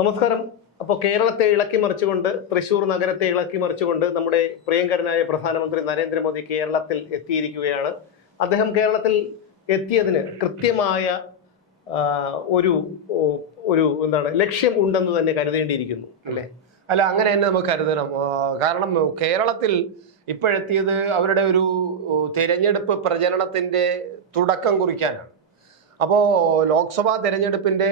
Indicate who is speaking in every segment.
Speaker 1: നമസ്കാരം. അപ്പോൾ കേരളത്തെ ഇളക്കി മറിച്ചുകൊണ്ട് തൃശൂർ നഗരത്തെ ഇളക്കി മറിച്ചുകൊണ്ട് നമ്മുടെ പ്രിയങ്കരനായ പ്രധാനമന്ത്രി നരേന്ദ്രമോദി കേരളത്തിൽ എത്തിയിരിക്കുകയാണ്. അദ്ദേഹം കേരളത്തിൽ എത്തിയതിന് കൃത്യമായ ഒരു ഒരു എന്താണ് ലക്ഷ്യം ഉണ്ടെന്ന് തന്നെ കരുതേണ്ടിയിരിക്കുന്നു അല്ലേ?
Speaker 2: അല്ല അങ്ങനെ തന്നെ നമുക്ക് കരുതണം. കാരണം കേരളത്തിൽ ഇപ്പോഴെത്തിയത് അവരുടെ ഒരു തിരഞ്ഞെടുപ്പ് പ്രചരണത്തിന്റെ തുടക്കം കുറിക്കാനാണ്. അപ്പോൾ ലോക്സഭാ തെരഞ്ഞെടുപ്പിന്റെ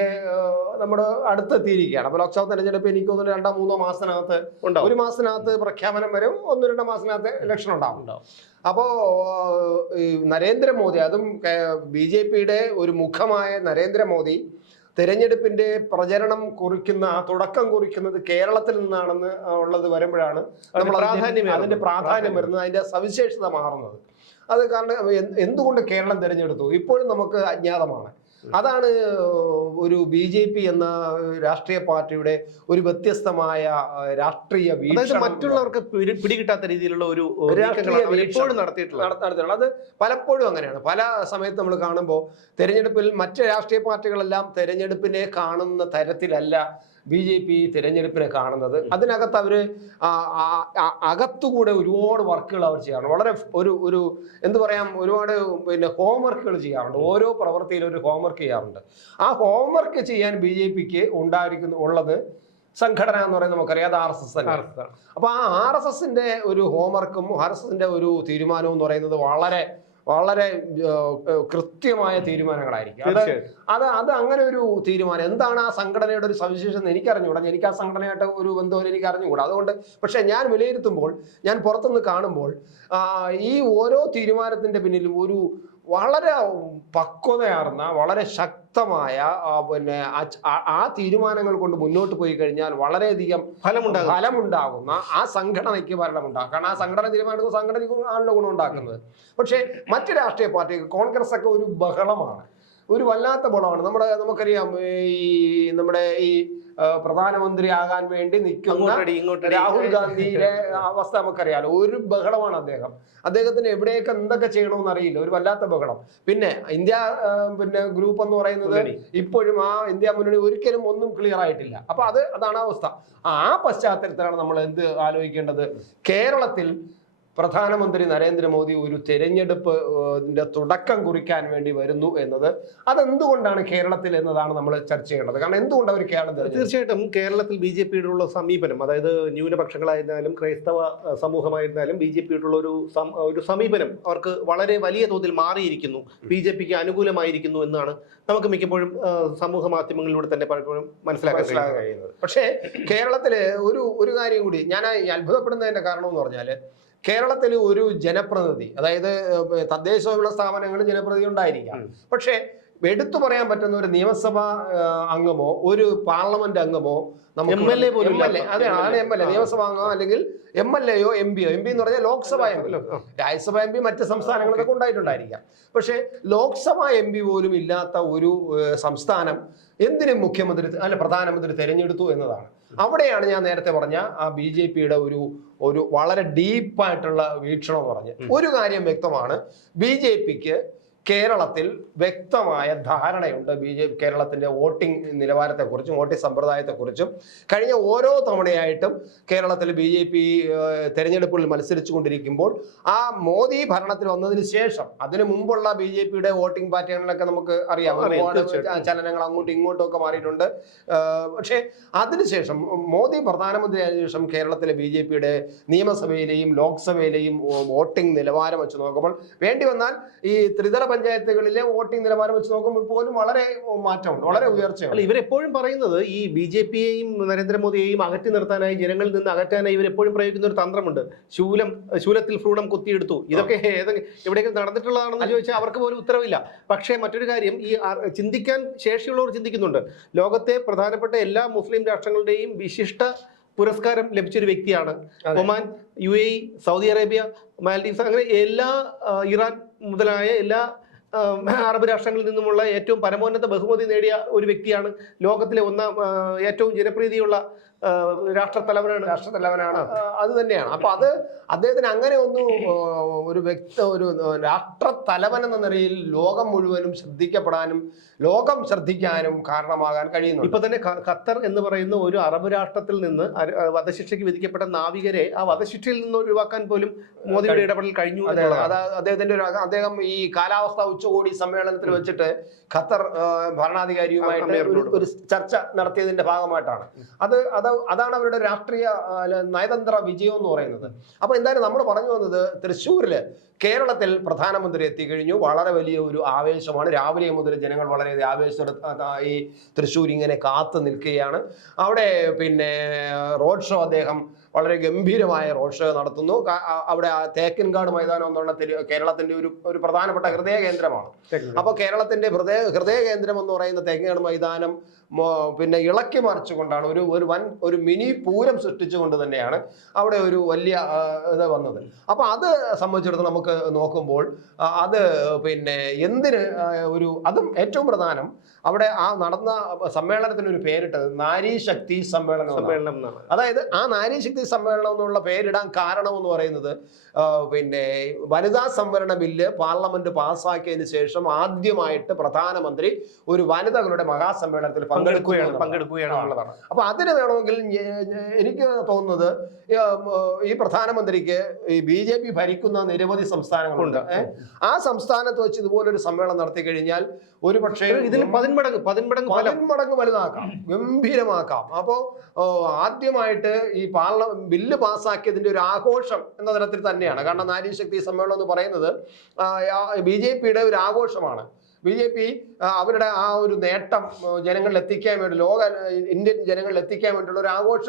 Speaker 2: നമ്മൾ അടുത്തെത്തിയിരിക്കുകയാണ്. അപ്പോൾ ലോക്സഭാ തെരഞ്ഞെടുപ്പ് എനിക്ക് തോന്നുന്നു രണ്ടോ മൂന്നോ മാസത്തിനകത്ത്
Speaker 1: ഉണ്ടാവും.
Speaker 2: ഒരു മാസത്തിനകത്ത് പ്രഖ്യാപനം വരും ഒന്ന് രണ്ടോ മാസത്തിനകത്ത് ഇലക്ഷൻ ഉണ്ടാവും.
Speaker 1: അപ്പോ
Speaker 2: അപ്പോൾ ഈ നരേന്ദ്രമോദി അതും ബി ജെ പിയുടെ ഒരു മുഖമായ നരേന്ദ്രമോദി തെരഞ്ഞെടുപ്പിന്റെ പ്രചരണം കുറിക്കുന്ന ആ തുടക്കം കുറിക്കുന്നത് കേരളത്തിൽ നിന്നാണെന്ന് ഉള്ളത് വരുമ്പോഴാണ് നമ്മൾ
Speaker 1: പ്രാധാന്യം
Speaker 2: അതിന്റെ പ്രാധാന്യം. വരുന്നത് അതിന്റെ സവിശേഷത മാറുന്നത്. അത് കാരണം എന്ത് എന്തുകൊണ്ട് കേരളം തിരഞ്ഞെടുത്തു? ഇപ്പോഴും നമുക്ക് അജ്ഞാതമാണ്. അതാണ് ഒരു ബി ജെ പി എന്ന രാഷ്ട്രീയ പാർട്ടിയുടെ ഒരു വ്യത്യസ്തമായ രാഷ്ട്രീയ
Speaker 1: മറ്റുള്ളവർക്ക് പിടി- പിടികിട്ടാത്ത രീതിയിലുള്ള ഒരു
Speaker 2: രാഷ്ട്രീയ
Speaker 1: നടത്തിയിട്ടുള്ള അവർ നടത്തിയിട്ടുള്ളത്.
Speaker 2: അത് പലപ്പോഴും അങ്ങനെയാണ്. പല സമയത്ത് നമ്മൾ കാണുമ്പോൾ തെരഞ്ഞെടുപ്പിൽ മറ്റ് രാഷ്ട്രീയ പാർട്ടികളെല്ലാം തെരഞ്ഞെടുപ്പിനെ കാണുന്ന തരത്തിലല്ല ബി ജെ പി തിരഞ്ഞെടുപ്പിനെ കാണുന്നത്. അതിനകത്ത് അവർ അകത്തുകൂടെ ഒരുപാട് വർക്കുകൾ അവർ ചെയ്യാറുണ്ട്. വളരെ ഒരു ഒരു എന്ത് പറയാം ഒരുപാട് പിന്നെ ഹോംവർക്കുകൾ ചെയ്യാറുണ്ട്. ഓരോ പ്രവൃത്തിയിലും ഒരു ഹോംവർക്ക് ചെയ്യാറുണ്ട്. ആ ഹോംവർക്ക് ചെയ്യാൻ ബി ജെ പിക്ക് ഉണ്ടായിരിക്കുന്നു ഉള്ളത് സംഘടന എന്ന് പറയുന്നത് നമുക്കറിയാം അത് ആർ എസ് എസ് അപ്പൊ ആ ആർ എസ് എസിന്റെ ഒരു ഹോംവർക്കും ആർ എസ് എസിന്റെ ഒരു തീരുമാനവും എന്ന് പറയുന്നത് വളരെ വളരെ കൃത്യമായ തീരുമാനങ്ങളായിരിക്കും. അത് അത് അത് അങ്ങനെ ഒരു തീരുമാനം. എന്താണ് ആ സംഘടനയുടെ ഒരു സവിശേഷത എന്ന് എനിക്ക് അറിഞ്ഞുകൂടാ എനിക്ക് ആ സംഘടനയായിട്ട് ഒരു ബന്ധവും എനിക്ക് അറിഞ്ഞുകൂടാ. അതുകൊണ്ട് പക്ഷെ ഞാൻ വിലയിരുത്തുമ്പോൾ ഞാൻ പുറത്തുനിന്ന് കാണുമ്പോൾ ഈ ഓരോ തീരുമാനത്തിന്റെ പിന്നിലും ഒരു വളരെ പക്വതയാർന്ന വളരെ ശക്തമായ പിന്നെ ആ- തീരുമാനങ്ങൾ കൊണ്ട് മുന്നോട്ട് പോയി കഴിഞ്ഞാൽ വളരെയധികം
Speaker 1: ഫലമുണ്ടാകും.
Speaker 2: ഫലമുണ്ടാകുന്ന ആ സംഘടനയ്ക്ക് ഭരണമുണ്ടാകും കാരണം ആ സംഘടന തീരുമാനിക്കുന്ന സംഘടനയ്ക്ക് ആണല്ലോ ഗുണം ഉണ്ടാക്കുന്നത്. പക്ഷേ മറ്റ് രാഷ്ട്രീയ പാർട്ടികൾ കോൺഗ്രസ് ഒക്കെ ഒരു ബഹളമാണ്. ഒരു വല്ലാത്ത ഗുണമാണ്. നമ്മുടെ നമുക്കറിയാം ഈ നമ്മുടെ ഈ പ്രധാനമന്ത്രി ആകാൻ വേണ്ടി നിൽക്കുന്ന രാഹുൽ ഗാന്ധിയുടെ അവസ്ഥ നമുക്കറിയാലോ. ഒരു ബഹളമാണ് അദ്ദേഹം. അദ്ദേഹത്തിന് എവിടെയൊക്കെ എന്തൊക്കെ ചെയ്യണമെന്ന് അറിയില്ല. ഒരു വല്ലാത്ത ബഹളം. പിന്നെ ഇന്ത്യ പിന്നെ ഗ്രൂപ്പ് എന്ന് പറയുന്നത് ഇപ്പോഴും ആ ഇന്ത്യ മുന്നണി ഒരിക്കലും ഒന്നും ക്ലിയർ ആയിട്ടില്ല. അപ്പൊ അത് അതാണ് അവസ്ഥ. ആ പശ്ചാത്തലത്തിലാണ് നമ്മൾ എന്ത് ആലോചിക്കേണ്ടത്? കേരളത്തിൽ പ്രധാനമന്ത്രി നരേന്ദ്രമോദി ഒരു തെരഞ്ഞെടുപ്പ് തുടക്കം കുറിക്കാൻ വേണ്ടി വരുന്നു എന്നത്. അതെന്തുകൊണ്ടാണ് കേരളത്തിൽ എന്നതാണ് നമ്മൾ ചർച്ച ചെയ്യേണ്ടത്. കാരണം എന്തുകൊണ്ട് അവർ കേരളം
Speaker 1: തീർച്ചയായിട്ടും കേരളത്തിൽ ബി ജെ പിയോടുള്ള സമീപനം അതായത് ന്യൂനപക്ഷങ്ങളായിരുന്നാലും ക്രൈസ്തവ സമൂഹമായിരുന്നാലും ബി ജെ പിയോടുള്ള ഒരു ഒരു സമീപനം അവർക്ക് വളരെ വലിയ തോതിൽ മാറിയിരിക്കുന്നു. ബി ജെ പിക്ക് അനുകൂലമായിരിക്കുന്നു എന്നാണ് നമുക്ക് മിക്കപ്പോഴും സമൂഹ മാധ്യമങ്ങളിലൂടെ തന്നെ പലപ്പോഴും മനസ്സിലാക്കാൻ കഴിയുന്നത്.
Speaker 2: പക്ഷേ കേരളത്തിലെ ഒരു ഒരു കാര്യം കൂടി ഞാൻ അത്ഭുതപ്പെടുന്നതിന്റെ കാരണം എന്ന് പറഞ്ഞാൽ കേരളത്തിൽ ഒരു ജനപ്രതിനിധി അതായത് തദ്ദേശ സ്വയംഭരണ സ്ഥാപനങ്ങളിൽ ജനപ്രതിനിധി ഉണ്ടായിരിക്കാം. പക്ഷേ എടുത്തു പറയാൻ പറ്റുന്ന ഒരു നിയമസഭാ അംഗമോ ഒരു പാർലമെന്റ് അംഗമോ
Speaker 1: MLA പോലും.
Speaker 2: അതെ ആണ് എം എൽ എ. നിയമസഭാ അംഗമോ അല്ലെങ്കിൽ എം എൽ എയോ എം പിയോ എം പി എന്ന് പറഞ്ഞാൽ Lok Sabha M P. Rajya Sabha M P മറ്റ് സംസ്ഥാനങ്ങളിലൊക്കെ ഉണ്ടായിട്ടുണ്ടായിരിക്കാം പക്ഷേ ലോക്സഭാ എം പി പോലും ഇല്ലാത്ത ഒരു സംസ്ഥാനം എന്തിനും മുഖ്യമന്ത്രി അല്ല പ്രധാനമന്ത്രി തെരഞ്ഞെടുത്തു എന്നതാണ്. അവിടെയാണ് ഞാൻ നേരത്തെ പറഞ്ഞ ആ ബി ജെ പിയുടെ ഒരു ഒരു വളരെ ഡീപ്പായിട്ടുള്ള വീക്ഷണം എന്ന് പറഞ്ഞ്. ഒരു കാര്യം വ്യക്തമാണ്. ബി ജെ പിക്ക് കേരളത്തിൽ വ്യക്തമായ ധാരണയുണ്ട്. ബി ജെ പി കേരളത്തിന്റെ വോട്ടിംഗ് നിലവാരത്തെക്കുറിച്ചും വോട്ടിംഗ് സമ്പ്രദായത്തെക്കുറിച്ചും. കഴിഞ്ഞ ഓരോ തവണയായിട്ടും കേരളത്തിൽ ബി ജെ പി തെരഞ്ഞെടുപ്പുകളിൽ മത്സരിച്ചു കൊണ്ടിരിക്കുമ്പോൾ ആ മോദി ഭരണത്തിൽ വന്നതിന് ശേഷം അതിനു മുമ്പുള്ള ബി ജെ പിയുടെ വോട്ടിംഗ് പാറ്റേണിലൊക്കെ നമുക്ക് അറിയാം. ഒരുപാട്. ചലനങ്ങൾ അങ്ങോട്ടും ഇങ്ങോട്ടും ഒക്കെ മാറിയിട്ടുണ്ട്. പക്ഷേ അതിനുശേഷം മോദി പ്രധാനമന്ത്രി ആയതിനു ശേഷം കേരളത്തിലെ ബി ജെ പിയുടെ നിയമസഭയിലെയും ലോക്സഭയിലെയും വോട്ടിംഗ് നിലവാരം വെച്ച് നോക്കുമ്പോൾ വേണ്ടി വന്നാൽ ഈ ത്രിതല പഞ്ചായത്തുകളിലെ വോട്ടിംഗ് നിലവാരം വെച്ച് നോക്കുമ്പോൾ പോലും വളരെ മാറ്റമുണ്ട്. വളരെ ഉയർച്ചയാണ്
Speaker 1: ഇവരെപ്പോഴും പറയുന്നത് ഈ ബി ജെ പിയെയും നരേന്ദ്രമോദിയെയും അകറ്റി നിർത്താനായി ജനങ്ങളിൽ നിന്ന് അകറ്റാനായി ഇവരെപ്പോഴും പ്രയോഗിക്കുന്ന ഒരു തന്ത്രമുണ്ട്. ശൂലം ശൂലത്തിൽ ഫ്രൂഡം കുത്തിയെടുത്തു. ഇതൊക്കെ ഏതെങ്കിലും എവിടെയെങ്കിലും നടന്നിട്ടുള്ളതാണെന്ന് ചോദിച്ചാൽ അവർക്ക് പോലും ഉത്തരവില്ല. പക്ഷേ മറ്റൊരു കാര്യം ഈ ചിന്തിക്കാൻ ശേഷിയുള്ളവർ ചിന്തിക്കുന്നുണ്ട്. ലോകത്തെ പ്രധാനപ്പെട്ട എല്ലാ മുസ്ലിം രാഷ്ട്രങ്ങളുടെയും വിശിഷ്ട പുരസ്കാരം ലഭിച്ചൊരു വ്യക്തിയാണ്. Oman U A Saudi Arabia Maldives അങ്ങനെ എല്ലാ ഇറാൻ മുതലായ എല്ലാ അറബ് രാഷ്ട്രങ്ങളിൽ നിന്നുമുള്ള ഏറ്റവും പരമോന്നത ബഹുമതി നേടിയ ഒരു വ്യക്തിയാണ് ലോകത്തിലെ ഒന്നാം ഏറ്റവും ജനപ്രീതിയുള്ള രാഷ്ട്രത്തലവനാണ്.
Speaker 2: രാഷ്ട്രത്തലവനാണ്. അത് തന്നെയാണ്. അപ്പൊ അത് അദ്ദേഹത്തിന് അങ്ങനെ ഒന്ന് ഒരു വ്യക്ത ഒരു രാഷ്ട്രത്തലവൻ എന്ന നിലയിൽ ലോകം മുഴുവനും ശ്രദ്ധിക്കപ്പെടാനും ലോകം ശ്രദ്ധിക്കാനും കാരണമാകാൻ കഴിയുന്നു
Speaker 1: ഇപ്പൊ തന്നെ ഖത്തർ എന്ന് പറയുന്ന ഒരു അറബ് രാഷ്ട്രത്തിൽ നിന്ന് വധശിക്ഷയ്ക്ക് വിധിക്കപ്പെട്ട നാവികരെ ആ വധശിക്ഷയിൽ നിന്ന് ഒഴിവാക്കാൻ പോലും മോദിയുടെ ഇടപെടൽ കഴിഞ്ഞു
Speaker 2: അതെ അദ്ദേഹത്തിന്റെ ഒരു അദ്ദേഹം ഈ കാലാവസ്ഥ ഉച്ചകോടി സമ്മേളനത്തിൽ വെച്ചിട്ട് ഖത്തർ ഭരണാധികാരിയുമായിട്ട് ഒരു ചർച്ച നടത്തിയതിന്റെ ഭാഗമായിട്ടാണ്. അത് അത് അതാണ് അവരുടെ രാഷ്ട്രീയ നയതന്ത്ര വിജയം എന്ന് പറയുന്നത്. അപ്പോൾ എന്തായാലും നമ്മൾ പറഞ്ഞു വന്നത് തൃശ്ശൂരിൽ കേരളത്തിൽ പ്രധാനമന്ത്രി എത്തിക്കഴിഞ്ഞു. വളരെ വലിയ ഒരു ആവേശമാണ്. രാവിലെ മുതൽ ജനങ്ങൾ വളരെ ആവേശത്തോടെ ഈ തൃശ്ശൂർ ഇങ്ങനെ കാത്തു നിൽക്കുകയാണ്. അവിടെ പിന്നെ റോഡ് ഷോ അദ്ദേഹം വളരെ ഗംഭീരമായ റോഡ് ഷോ നടത്തുന്നു അവിടെ തേക്കിൻകാട് മൈതാനം എന്ന് പറഞ്ഞ കേരളത്തിന്റെ ഒരു ഒരു പ്രധാനപ്പെട്ട ഹൃദയ കേന്ദ്രമാണ്. അപ്പോൾ കേരളത്തിന്റെ ഹൃദയ ഹൃദയ കേന്ദ്രം എന്ന് പറയുന്ന തേക്കിൻകാട് മൈതാനം പിന്നെ ഇളക്കി മറിച്ചുകൊണ്ടാണ് ഒരു ഒരു വൻ ഒരു മിനി പൂരം സൃഷ്ടിച്ചുകൊണ്ട് തന്നെയാണ് അവിടെ ഒരു വലിയ ഇത് വന്നത്. അപ്പോൾ അത് സംബന്ധിച്ചിടത്തോളം നമുക്ക് നോക്കുമ്പോൾ അത് പിന്നെ എന്തിന് ഒരു അതും ഏറ്റവും പ്രധാനം അവിടെ ആ നടന്ന സമ്മേളനത്തിന് ഒരു പേരിട്ടത് നാരീ ശക്തി സമ്മേളനം.
Speaker 1: സമ്മേളനം
Speaker 2: അതായത് ആ നാരീശക്തി സമ്മേളനം എന്നുള്ള പേരിടാൻ കാരണം എന്ന് പറയുന്നത് പിന്നെ വനിതാ സംവരണ ബില്ല് പാർലമെന്റ് പാസ്സാക്കിയതിന് ശേഷം ആദ്യമായിട്ട് പ്രധാനമന്ത്രി ഒരു വനിതകളുടെ മഹാസമ്മേളനത്തിൽ
Speaker 1: പങ്കെടുക്കുകയാണ്
Speaker 2: പങ്കെടുക്കുകയാണ്
Speaker 1: ഉള്ളതാണ് എന്നുള്ളതാണ്.
Speaker 2: അപ്പൊ അതിന് വേണമെങ്കിൽ എനിക്ക് തോന്നുന്നത് ഈ, പ്രധാനമന്ത്രിക്ക് ഈ ബി ജെ പി ഭരിക്കുന്ന നിരവധി സംസ്ഥാനങ്ങളുണ്ട്. ആ സംസ്ഥാനത്ത് വെച്ച് ഇതുപോലൊരു സമ്മേളനം നടത്തി കഴിഞ്ഞാൽ ഒരു പക്ഷേ
Speaker 1: ഇതിന് പതിന്മടങ്ങ് പതിന്മടങ്ങ്
Speaker 2: പതിന്മടങ്ങ് വലുതാക്കാം ഗംഭീരമാക്കാം. അപ്പോ ആദ്യമായിട്ട് ഈ പാർലമെന്റ് ബില്ല് പാസ്സാക്കിയതിന്റെ ഒരു ആഘോഷം എന്ന തരത്തിൽ തന്നെയാണ്. കാരണം നാരീശക്തി സമ്മേളനം എന്ന് പറയുന്നത് ബി ജെ പിയുടെ ഒരു ആഘോഷമാണ്. ബി ജെ പി അവരുടെ ആ ഒരു നേട്ടം ജനങ്ങളിൽ എത്തിക്കാൻ വേണ്ടി ലോക ഇന്ത്യൻ ജനങ്ങളിൽ എത്തിക്കാൻ വേണ്ടിയുള്ള ഒരു ആഘോഷ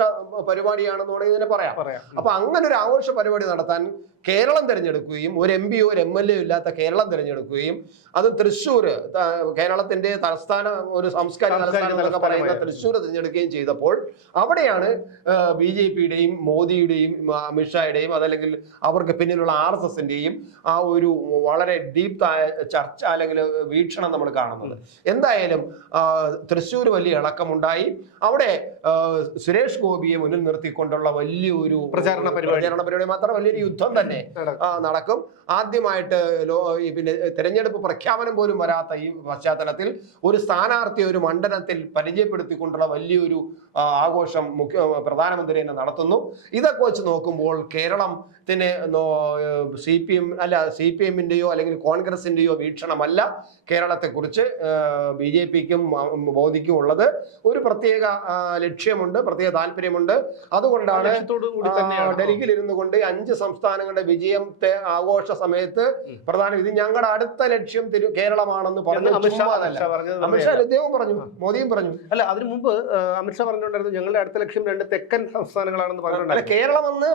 Speaker 2: പരിപാടിയാണെന്ന് വേണമെങ്കിൽ ഇതിനെ പറയാം. അപ്പൊ അങ്ങനെ ഒരു ആഘോഷ പരിപാടി നടത്താൻ കേരളം തിരഞ്ഞെടുക്കുകയും ഒരു എം പിയോ ഒരു എം എൽ എ ഇല്ലാത്ത കേരളം തിരഞ്ഞെടുക്കുകയും അത് തൃശ്ശൂർ കേരളത്തിന്റെ തലസ്ഥാന ഒരു സാംസ്കാരിക തലസ്ഥാനം എന്നൊക്കെ പറയുന്ന തൃശ്ശൂർ തിരഞ്ഞെടുക്കുകയും ചെയ്തപ്പോൾ അവിടെയാണ് ബി ജെ പിയുടെയും മോദിയുടെയും അമിത്ഷായുടെയും അതല്ലെങ്കിൽ അവർക്ക് പിന്നിലുള്ള ആർ എസ് എസിന്റെയും ആ ഒരു വളരെ ഡീപ് ചർച്ച അല്ലെങ്കിൽ വീക്ഷണം നമ്മൾ കാണുന്നത്. എന്തായാലും തൃശ്ശൂർ വലിയ ഇളക്കമുണ്ടായി. അവിടെ സുരേഷ് ഗോപിയെ മുന്നിൽ നിർത്തിക്കൊണ്ടുള്ള വലിയൊരു
Speaker 1: പ്രചാരണ പരിപാടി.
Speaker 2: പ്രചാരണ പരിപാടി മാത്രം വലിയൊരു യുദ്ധം തന്നെ
Speaker 1: നടക്കും.
Speaker 2: ആദ്യമായിട്ട് പിന്നെ തെരഞ്ഞെടുപ്പ് പ്രഖ്യാപനം പോലും വരാത്ത ഈ പശ്ചാത്തലത്തിൽ ഒരു സ്ഥാനാർത്ഥിയെ ഒരു മണ്ഡലത്തിൽ പരിചയപ്പെടുത്തിക്കൊണ്ടുള്ള വലിയൊരു ആഘോഷം മുഖ്യ പ്രധാനമന്ത്രി തന്നെ നടത്തുന്നു ഇതൊക്കെ വെച്ച് നോക്കുമ്പോൾ കേരളത്തിന് സി പി എം അല്ല സി പി എമ്മിന്റെയോ അല്ലെങ്കിൽ കോൺഗ്രസിന്റെയോ വീക്ഷണമല്ല കേരളത്തെക്കുറിച്ച് ബി ജെ പിക്കും മോദിക്കും ഉള്ളത് ഒരു പ്രത്യേക ആ, ലക്ഷ്യമുണ്ട് പ്രത്യേക താല്പര്യമുണ്ട്. അതുകൊണ്ടാണ് ഡൽഹിയിൽ ഇരുന്നു കൊണ്ട് അഞ്ച് സംസ്ഥാനങ്ങളുടെ വിജയത്തെ ആഘോഷ സമയത്ത് പ്രധാന വിധി ഇത് ഞങ്ങളുടെ അടുത്ത ലക്ഷ്യം തിരു കേരളമാണെന്ന് പറഞ്ഞു
Speaker 1: അമിത്ഷാ
Speaker 2: അദ്ദേഹവും പറഞ്ഞു മോദിയും പറഞ്ഞു.
Speaker 1: അല്ല അതിനു മുമ്പ് അമിത്ഷാ പറഞ്ഞിട്ടുണ്ടായിരുന്നു ഞങ്ങളുടെ അടുത്ത ലക്ഷ്യം രണ്ട് തെക്കൻ സംസ്ഥാനങ്ങളാണെന്ന് പറഞ്ഞിട്ടുണ്ട്
Speaker 2: കേരളം എന്ന്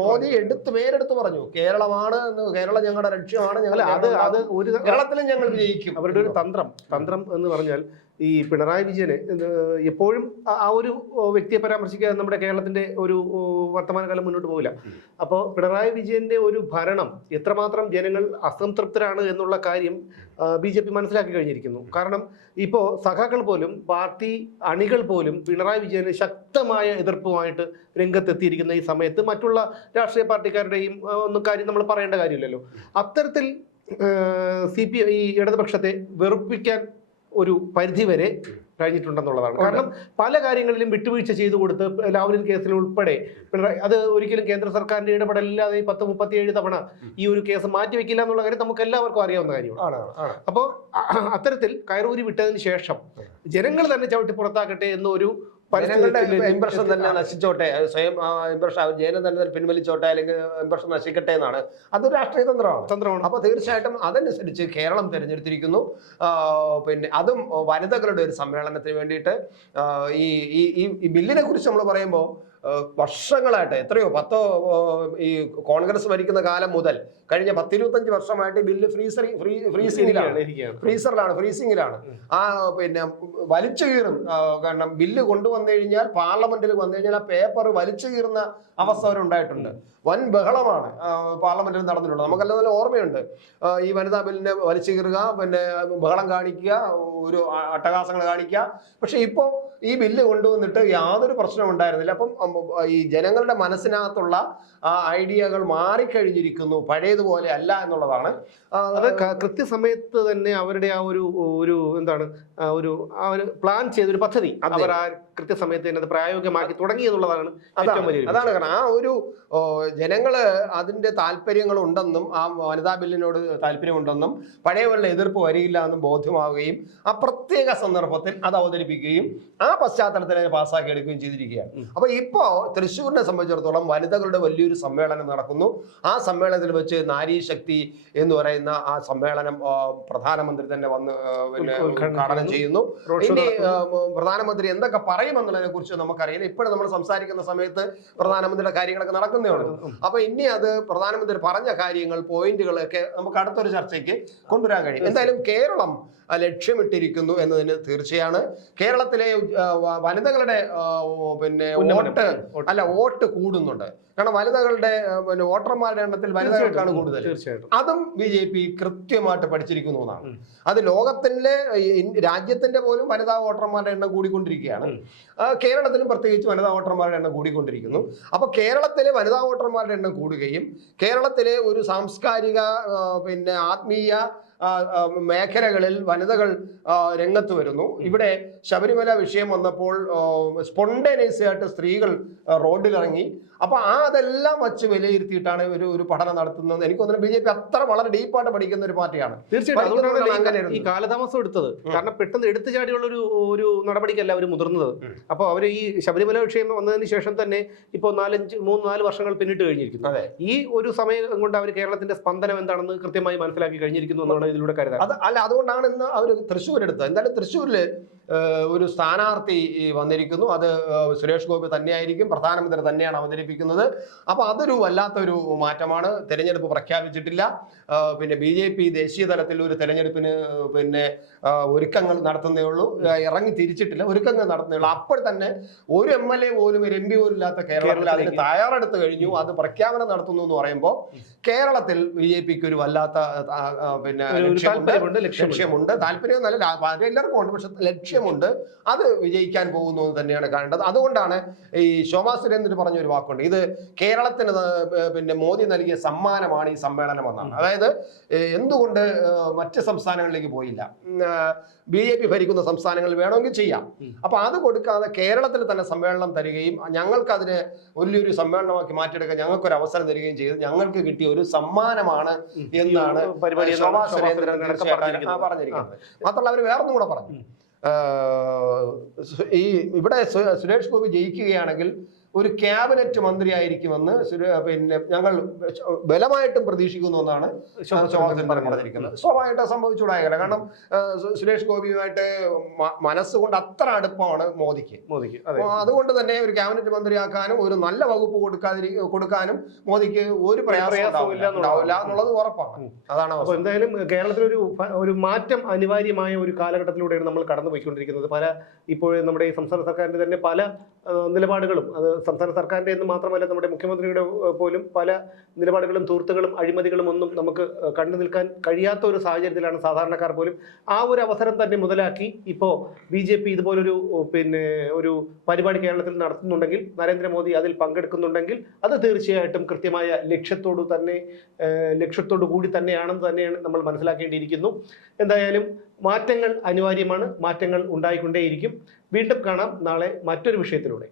Speaker 2: മോദി എടുത്ത് പേരെടുത്ത് പറഞ്ഞു. കേരളമാണ് എന്ന് കേരളം ഞങ്ങളുടെ ലക്ഷ്യമാണ് ഞങ്ങൾ
Speaker 1: അത് അത് ഒരു
Speaker 2: കേരളത്തിലും ഞങ്ങൾ വിജയിക്കും.
Speaker 1: അവരുടെ ഒരു തന്ത്രം തന്ത്രം എന്ന് പറഞ്ഞാൽ ഈ പിണറായി വിജയനെ എപ്പോഴും ആ- ഒരു വ്യക്തിയെ പരാമർശിക്കാതെ നമ്മുടെ കേരളത്തിന്റെ ഒരു വർത്തമാനകാലം മുന്നോട്ട് പോകില്ല അപ്പോൾ പിണറായി വിജയന്റെ ഒരു ഭരണം എത്രമാത്രം ജനങ്ങൾ അസംതൃപ്തരാണ് എന്നുള്ള കാര്യം ബി ജെ പി മനസ്സിലാക്കി കഴിഞ്ഞിരിക്കുന്നു. കാരണം ഇപ്പോൾ സഖാക്കൾ പോലും പാർട്ടി അണികൾ പോലും പിണറായി വിജയന് ശക്തമായ എതിർപ്പുമായിട്ട് രംഗത്തെത്തിയിരിക്കുന്ന ഈ സമയത്ത് മറ്റുള്ള രാഷ്ട്രീയ പാർട്ടിക്കാരുടെയും ഒന്നും കാര്യം നമ്മൾ പറയേണ്ട കാര്യമില്ലല്ലോ. അത്തരത്തിൽ സി പി ഈ ഇടതുപക്ഷത്തെ വെറുപ്പിക്കാൻ ഒരു പരിധി വരെ കഴിഞ്ഞിട്ടുണ്ടെന്നുള്ളതാണ് കാരണം പല കാര്യങ്ങളിലും വിട്ടുവീഴ്ച ചെയ്തു കൊടുത്ത് ലാവ്ലിൻ കേസിൽ ഉൾപ്പെടെ പിണറായി അത് ഒരിക്കലും കേന്ദ്ര സർക്കാരിന്റെ ഇടപെടലില്ലാതെ ഈ പത്ത് മുപ്പത്തിയേഴ് തവണ ഈ ഒരു കേസ് മാറ്റിവെക്കില്ല എന്നുള്ള കാര്യം നമുക്ക് എല്ലാവർക്കും അറിയാവുന്ന കാര്യമാണ്. അപ്പോൾ അത്തരത്തിൽ കയറൂരി വിട്ടതിന് ശേഷം ജനങ്ങൾ തന്നെ ചവിട്ടി പുറത്താക്കട്ടെ എന്നൊരു
Speaker 2: ജനങ്ങളുടെ ഇംപ്രഷൻ തന്നെ നശിച്ചോട്ടെ. സ്വയം ഇംപ്രഷൻ ജനം തന്നെ പിൻവലിച്ചോട്ടെ അല്ലെങ്കിൽ ഇംപ്രഷൻ നശിക്കട്ടെ എന്നാണ്. അതൊരു രാഷ്ട്രീയ തന്ത്രമാണ്.
Speaker 1: തന്ത്രമാണ്.
Speaker 2: അപ്പൊ തീർച്ചയായിട്ടും അതനുസരിച്ച് കേരളം തിരഞ്ഞെടുത്തിരിക്കുന്നു. പിന്നെ അതും വനിതകളുടെ ഒരു സമ്മേളനത്തിന് വേണ്ടിയിട്ട് ഈ ഈ ബില്ലിനെ കുറിച്ച് നമ്മൾ പറയുമ്പോൾ വർഷങ്ങളായിട്ട് എത്രയോ പത്തോ ഈ കോൺഗ്രസ് ഭരിക്കുന്ന കാലം മുതൽ കഴിഞ്ഞ പത്തിരുപത്തഞ്ച് വർഷമായിട്ട് ബില്ല് ഫ്രീസറി ഫ്രീ ഫ്രീസിംഗിലാണ്
Speaker 1: ഇരിക്കുകയാണ്.
Speaker 2: ഫ്രീസറിലാണ് ഫ്രീസിംഗിലാണ് ആ പിന്നെ വലിച്ചു കീറും. കാരണം ബില്ല് കൊണ്ടുവന്നു കഴിഞ്ഞാൽ പാർലമെന്റിൽ വന്നു കഴിഞ്ഞാൽ ആ പേപ്പർ വലിച്ചു കീറുന്ന അവസ്ഥ വരെ ഉണ്ടായിട്ടുണ്ട് വൻ ബഹളമാണ് പാർലമെന്റിൽ നടന്നിട്ടുള്ളത്. നമുക്കെല്ലാം നല്ല ഓർമ്മയുണ്ട്. ഈ വനിതാ ബില്ലിനെ വലിച്ചു കീറുക പിന്നെ ബഹളം കാണിക്കുക ഒരു അട്ടകാസങ്ങൾ അട്ടഹാസങ്ങൾ കാണിക്കുക. പക്ഷെ ഇപ്പോൾ ഈ ബില്ല് കൊണ്ടുവന്നിട്ട് യാതൊരു പ്രശ്നവും ഉണ്ടായിരുന്നില്ല. അപ്പം ഈ ജനങ്ങളുടെ മനസ്സിനകത്തുള്ള ആ ഐഡിയകൾ മാറിക്കഴിഞ്ഞിരിക്കുന്നു. പഴയതുപോലെ അല്ല എന്നുള്ളതാണ്.
Speaker 1: അത് കൃത്യസമയത്ത് തന്നെ അവരുടെ ആ ഒരു ഒരു എന്താണ് ഒരു ആ ഒരു പ്ലാൻ ചെയ്ത ഒരു പദ്ധതി. അവർ ആ കൃത്യസമയത്ത് തന്നെ അത് പ്രായോഗികമാക്കി തുടങ്ങി എന്നുള്ളതാണ്
Speaker 2: അതാണ്. കാരണം. ആ ഒരു ജനങ്ങൾ അതിന്റെ താല്പര്യങ്ങൾ ഉണ്ടെന്നും ആ വനിതാ ബില്ലിനോട് താല്പര്യമുണ്ടെന്നും പഴയ പോലെ എതിർപ്പ് വരില്ല എന്നും ബോധ്യമാവുകയും ആ പ്രത്യേക സന്ദർഭത്തിൽ അത് അവതരിപ്പിക്കുകയും ആ പശ്ചാത്തലത്തിൽ പാസ്സാക്കി എടുക്കുകയും ചെയ്തിരിക്കുകയാണ്. അപ്പൊ ഇപ്പോ തൃശ്ശൂരിനെ സംബന്ധിച്ചിടത്തോളം വനിതകളുടെ വലിയൊരു സമ്മേളനം നടക്കുന്നു. ആ സമ്മേളനത്തിൽ വെച്ച് നാരി ശക്തി എന്ന് പറയുന്ന ആ സമ്മേളനം പ്രധാനമന്ത്രി തന്നെ വന്ന് പിന്നെ
Speaker 1: ഉദ്ഘാടനം
Speaker 2: ചെയ്യുന്നു.
Speaker 1: പിന്നെ
Speaker 2: ഇനി പ്രധാനമന്ത്രി എന്തൊക്കെ പറയുമെന്നുള്ളതിനെ കുറിച്ച് നമുക്കറിയില്ല ഇപ്പോഴും നമ്മൾ സംസാരിക്കുന്ന സമയത്ത് പ്രധാനമന്ത്രിയുടെ കാര്യങ്ങളൊക്കെ നടക്കുന്നേ ഉള്ളൂ. അപ്പൊ ഇനി അത് പ്രധാനമന്ത്രി പറഞ്ഞ കാര്യങ്ങൾ പോയിന്റുകളൊക്കെ നമുക്ക് അടുത്തൊരു ചർച്ചയ്ക്ക് കൊണ്ടുവരാൻ കഴിയും. എന്തായാലും കേരളം ലക്ഷ്യമിട്ടിരിക്കുന്നു എന്നതിന് തീർച്ചയാണ്. കേരളത്തിലെ വനിതകളുടെ പിന്നെ വോട്ട്. അല്ല വോട്ട് കൂടുന്നുണ്ട്. കാരണം വനിതകളുടെ പിന്നെ വോട്ടർമാരുടെ എണ്ണത്തിൽ വനിതകൾക്കാണ് കൂടുതൽ. അതും ബി ജെ പി കൃത്യമായിട്ട് പഠിച്ചിരിക്കുന്നു എന്നാണ്. അത് ലോകത്തിന്റെ രാജ്യത്തിന്റെ പോലും വനിതാ വോട്ടർമാരുടെ എണ്ണം കൂടിക്കൊണ്ടിരിക്കുകയാണ്. കേരളത്തിലും പ്രത്യേകിച്ച് വനിതാ വോട്ടർമാരുടെ എണ്ണം കൂടിക്കൊണ്ടിരിക്കുന്നു. അപ്പൊ കേരളത്തിലെ വനിതാ വോട്ടർമാരുടെ എണ്ണം കൂടുകയും കേരളത്തിലെ ഒരു സാംസ്കാരിക പിന്നെ ആത്മീയ മേഖലകളിൽ വനിതകൾ രംഗത്ത് വരുന്നു. ഇവിടെ ശബരിമല വിഷയം വന്നപ്പോൾ സ്പോണ്ടേനിയസ് ആയിട്ട് സ്ത്രീകൾ റോഡിലിറങ്ങി. അപ്പൊ ആ അതെല്ലാം വച്ച് വിലയിരുത്തിയിട്ടാണ് ഒരു ഒരു പഠനം നടത്തുന്നത്. എനിക്ക് തോന്നുന്നു ബി ജെ പി അത്ര വളരെ ഡീപ്പായിട്ട് പഠിക്കുന്ന ഒരു പാർട്ടിയാണ്.
Speaker 1: തീർച്ചയായിട്ടും. ഈ- കാലതാമസം എടുത്തത്. കാരണം പെട്ടെന്ന് എടുത്തു ചാടിയുള്ള ഒരു ഒരു നടപടിക്കല്ല അവർ മുതിർന്നത്.
Speaker 2: അപ്പൊ
Speaker 1: അപ്പോൾ അവർ ഈ ശബരിമല വിഷയം വന്നതിന് ശേഷം തന്നെ ഇപ്പോൾ നാലഞ്ച് മൂന്ന് നാല് വർഷങ്ങൾ പിന്നിട്ട് കഴിഞ്ഞിരിക്കുന്നു.
Speaker 2: അതെ.
Speaker 1: ഈ ഒരു സമയം കൊണ്ട് അവർ കേരളത്തിന്റെ സ്പന്ദനം എന്താണെന്ന് കൃത്യമായി മനസ്സിലാക്കി കഴിഞ്ഞിരിക്കുന്നു എന്നാണ് ഇതിലൂടെ കരുതാൻ.
Speaker 2: അത് അല്ല അതുകൊണ്ടാണ് ഇന്ന് അവർ തൃശ്ശൂർ എടുത്തത്. എന്തായാലും തൃശ്ശൂരിൽ ഒരു സ്ഥാനാർത്ഥി വന്നിരിക്കുന്നു. അത് സുരേഷ് ഗോപി തന്നെയായിരിക്കും. പ്രധാനമന്ത്രി തന്നെയാണ് അവതരിപ്പിക്കുന്നത് അപ്പോൾ അതൊരു വല്ലാത്തൊരു മാറ്റമാണ്. തെരഞ്ഞെടുപ്പ് പ്രഖ്യാപിച്ചിട്ടില്ല. പിന്നെ ബി ജെ പി ദേശീയ തലത്തിൽ ഒരു തെരഞ്ഞെടുപ്പിന് പിന്നെ ഒരുക്കങ്ങൾ നടത്തുന്നേ ഉള്ളൂ. ഇറങ്ങി തിരിച്ചിട്ടില്ല. ഒരുക്കങ്ങൾ നടത്തുന്നേ ഉള്ളൂ. അപ്പോൾ തന്നെ ഒരു എം എൽ എ പോലും ഒരു എം പി പോലും ഇല്ലാത്ത കേരളത്തിൽ അതിന് തയ്യാറെടുത്ത് കഴിഞ്ഞു. അത് പ്രഖ്യാപനം നടത്തുന്നു എന്ന് പറയുമ്പോൾ കേരളത്തിൽ ബി ജെ പിക്ക് ഒരു വല്ലാത്ത പിന്നെ ലക്ഷ്യമുണ്ട്. താല്പര്യം നല്ല എല്ലാവർക്കും ഉണ്ട്. പക്ഷെ ലക്ഷ്യമുണ്ട്. അത് വിജയിക്കാൻ പോകുന്നു എന്ന് തന്നെയാണ് കാണേണ്ടത്. അതുകൊണ്ടാണ് ഈ ശോഭാ സുരേന്ദ്രൻ പറഞ്ഞ ഒരു വാക്കുണ്ട്. ഇത് കേരളത്തിന് പിന്നെ മോദി നൽകിയ സമ്മാനമാണ് ഈ സമ്മേളനം എന്നാണ്. അതായത് എന്തുകൊണ്ട് മറ്റ് സംസ്ഥാനങ്ങളിലേക്ക് പോയില്ല? ബി ജെ പി ഭരിക്കുന്ന സംസ്ഥാനങ്ങളിൽ വേണമെങ്കിൽ ചെയ്യാം. അപ്പൊ അത് കൊടുക്കാതെ കേരളത്തിൽ തന്നെ സമ്മേളനം തരികയും ഞങ്ങൾക്ക് അതിന് വലിയൊരു സമ്മേളനമാക്കി മാറ്റിയെടുക്കാൻ ഞങ്ങൾക്കൊരു അവസരം തരികയും ചെയ്ത് ഞങ്ങൾക്ക് കിട്ടിയ ഒരു സമ്മാനമാണ് എന്നാണ് ശോഭാ സുരേന്ദ്രൻ
Speaker 1: പറഞ്ഞിരിക്കുന്നത്.
Speaker 2: മാത്രമല്ല അവർ വേറൊന്നും കൂടെ പറഞ്ഞു. ഈ ഇവിടെ സുരേഷ് ഗോപി ജയിക്കുകയാണെങ്കിൽ ഒരു ക്യാബിനറ്റ് മന്ത്രിയായിരിക്കുമെന്ന് പിന്നെ ഞങ്ങൾ ബലമായിട്ടും പ്രതീക്ഷിക്കുന്നു എന്നാണ് പറഞ്ഞിരിക്കുന്നത്. സ്വാഭാവികമായിട്ട് സംഭവിച്ചുകൂടായ കാരണം സുരേഷ് ഗോപിയുമായിട്ട് മനസ്സുകൊണ്ട് അത്ര അടുപ്പമാണ് മോദിക്ക്.
Speaker 1: മോദിക്ക്. അതെ.
Speaker 2: അതുകൊണ്ട് തന്നെ ഒരു ക്യാബിനറ്റ് മന്ത്രിയാക്കാനും ഒരു നല്ല വകുപ്പ് കൊടുക്കാതിരി കൊടുക്കാനും മോദിക്ക് ഒരു പ്രയാസം
Speaker 1: പ്രയാസവും.
Speaker 2: ഉണ്ടാവില്ല. എന്നുള്ളത് ഉറപ്പാണ്. അതാണ്
Speaker 1: അപ്പോൾ എന്തായാലും കേരളത്തിൽ ഒരു ഒരു മാറ്റം അനിവാര്യമായ ഒരു കാലഘട്ടത്തിലൂടെയാണ് നമ്മൾ കടന്നു പോയിക്കൊണ്ടിരിക്കുന്നത് പല ഇപ്പോൾ നമ്മുടെ ഈ സംസ്ഥാന സർക്കാരിന്റെ തന്നെ പല നിലപാടുകളും അത് സംസ്ഥാന സർക്കാരിന്റെ എന്ന് മാത്രമല്ല നമ്മുടെ മുഖ്യമന്ത്രിയുടെ പോലും പല നിലപാടുകളും തൂർത്തുകളും അഴിമതികളും ഒന്നും നമുക്ക് കണ്ടു നിൽക്കാൻ കഴിയാത്ത ഒരു സാഹചര്യത്തിലാണ് സാധാരണക്കാർ പോലും ആ ഒരു അവസരം തന്നെ മുതലാക്കി ഇപ്പോൾ ബി ജെ പി ഇതുപോലൊരു പിന്നെ ഒരു പരിപാടി കേരളത്തിൽ നടത്തുന്നുണ്ടെങ്കിൽ നരേന്ദ്രമോദി അതിൽ പങ്കെടുക്കുന്നുണ്ടെങ്കിൽ അത് തീർച്ചയായിട്ടും കൃത്യമായ ലക്ഷ്യത്തോടു തന്നെ ലക്ഷ്യത്തോടു കൂടി തന്നെയാണെന്ന് തന്നെയാണ് നമ്മൾ മനസ്സിലാക്കേണ്ടിയിരിക്കുന്നു. എന്തായാലും മാറ്റങ്ങൾ അനിവാര്യമാണ് മാറ്റങ്ങൾ ഉണ്ടായിക്കൊണ്ടേയിരിക്കും. വീണ്ടും കാണാം നാളെ മറ്റൊരു വിഷയത്തിലൂടെ.